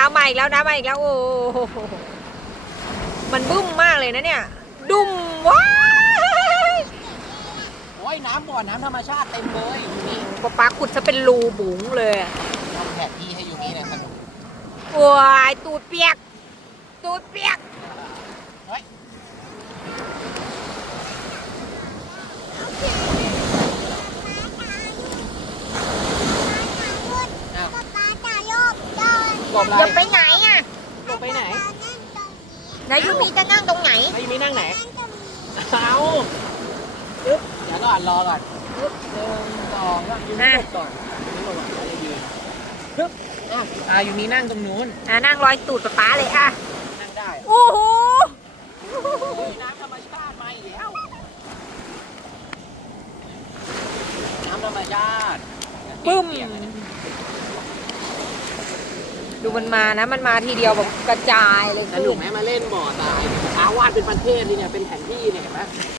น้ำมาอีกแล้วน้ำมาอีกแล้วโอ้โหมันบึ้มมากเลยนะเนี่ย ดุมว้ายโอ้ยน้ำบ่อน้ำธรรมชาติเต็มเลยอยู่นี่ป๊าป๊าขุดซะเป็นรูบุ๋งเลยอะทำแผนที่ให้อยู่นี่เนี่ยสนุกว้ายตูดเปียก ตูดเปียก เฮ้ย อ้าว ป๊าป๊าจะโยกเดินหลบอะไรอย่าไปไหนอะหลบไปไหนนั่งตรงนี้นายยูมีจะนั่งตรงไหนไม่มีนั่งไหนนั่งตรงนี้เอาปึ๊บเดี๋ยวก่อนรอก่อนปึ๊บหนึ่งสองสามยูนี่หลบก่อนยูนี่หลบก่อนแล้วยืนปึ๊บอะอ่ายูนี่นั่งตรงนู้นอะนั่งรอยตูดป๊าป๊าเลยอะนั่งได้โอ้โหโอ้ยน้ำธรรมชาติมาอีกแล้วน้ำธรรมชาติปึ้ม เปียกๆเลยเนี่ย ดูมันมานะ มันมาทีเดียวแบบกระจายเลยสนุกไหมมาเล่นบ่อตายช้าวาดเป็นประเทศนี่เนี่ยเป็นแผนที่เนี่ยเห็นไหม